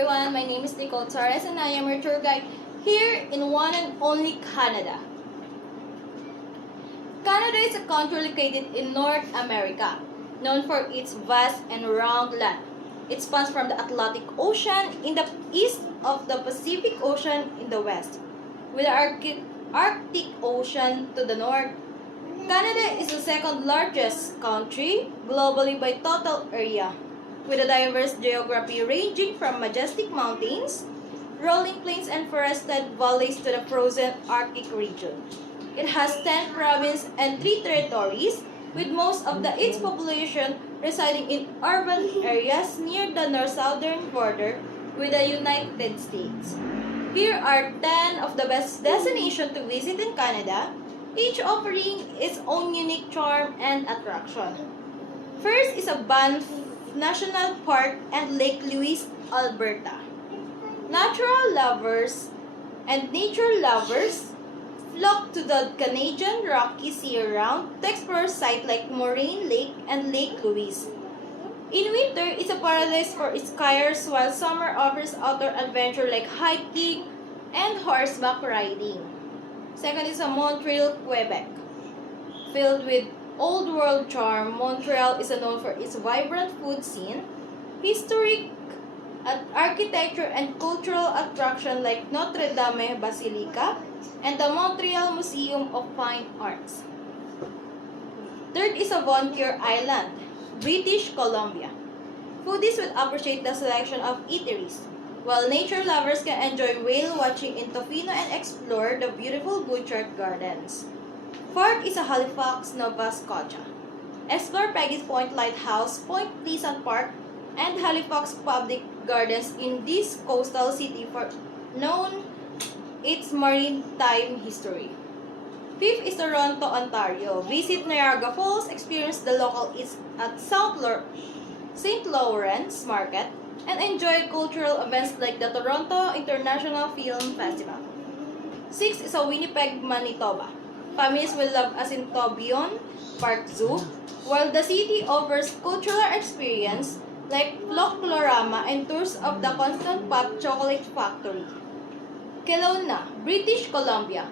everyone, my name is Nicole Torres and I am your tour guide here in one and only Canada. Canada is a country located in North America, known for its vast and round land. It spans from the Atlantic Ocean in the east of the Pacific Ocean in the west, with the Arctic Ocean to the north. Canada is the second largest country globally by total area, with a diverse geography ranging from majestic mountains, rolling plains and forested valleys to the frozen Arctic region. It has 10 provinces and 3 territories, with most of its population residing in urban areas near the north-southern border with the United States. Here are 10 of the best destinations to visit in Canada, each offering its own unique charm and attraction. First is a Banff National Park and Lake Louise, Alberta. Natural lovers and nature lovers flock to the Canadian Rockies year-round to explore sites like Moraine Lake and Lake Louise. In winter, it's a paradise for skiers, while summer offers outdoor adventure like hiking and horseback riding. Second is a Montreal, Quebec. Filled with old world charm, Montreal is known for its vibrant food scene, historic architecture and cultural attraction like Notre Dame Basilica and the Montreal Museum of Fine Arts. Third is a Vancouver Island, British Columbia. Foodies will appreciate the selection of eateries, while nature lovers can enjoy whale watching in Tofino and explore the beautiful Butchart Gardens. Fourth is a Halifax, Nova Scotia. Explore Peggy's Point Lighthouse, Point Pleasant Park, and Halifax Public Gardens in this coastal city for known its maritime history. Fifth is Toronto, Ontario. Visit Niagara Falls, experience the local eats at St. Lawrence Market, and enjoy cultural events like the Toronto International Film Festival. Sixth is a Winnipeg, Manitoba. Families will love Asintobion Park Zoo, while the city offers cultural experience like folklorama and tours of the Constant Pop Chocolate Factory. Kelowna, British Columbia.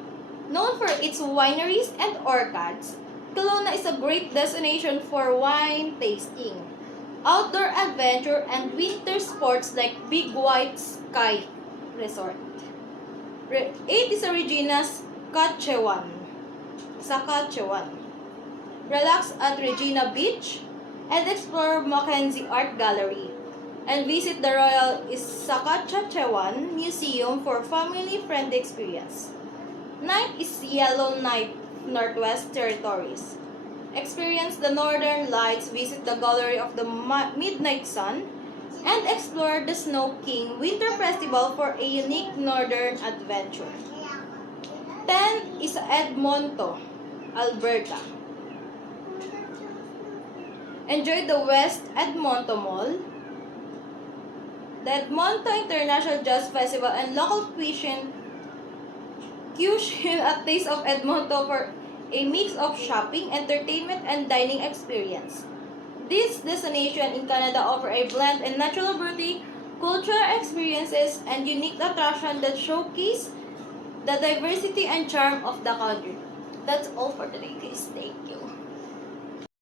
Known for its wineries and orchards, Kelowna is a great destination for wine tasting, outdoor adventure, and winter sports like Big White Sky Resort. 8 is Regina, Saskatchewan. Relax at Regina Beach and explore Mackenzie Art Gallery and visit the Royal Saskatchewan Museum for family-friendly experience. 9th is Yellowknife, Northwest Territories. Experience the Northern Lights, visit the Gallery of the Midnight Sun, and explore the Snow King Winter Festival for a unique northern adventure. 10 is Edmonton, Alberta. Enjoy the West Edmonton Mall, the Edmonton International Jazz Festival, and local cuisine at Taste of Edmonton for a mix of shopping, entertainment, and dining experience. This destination in Canada offers a blend of natural beauty, cultural experiences, and unique attractions that showcase the diversity and charm of the country. That's all for today, guys. Thank you.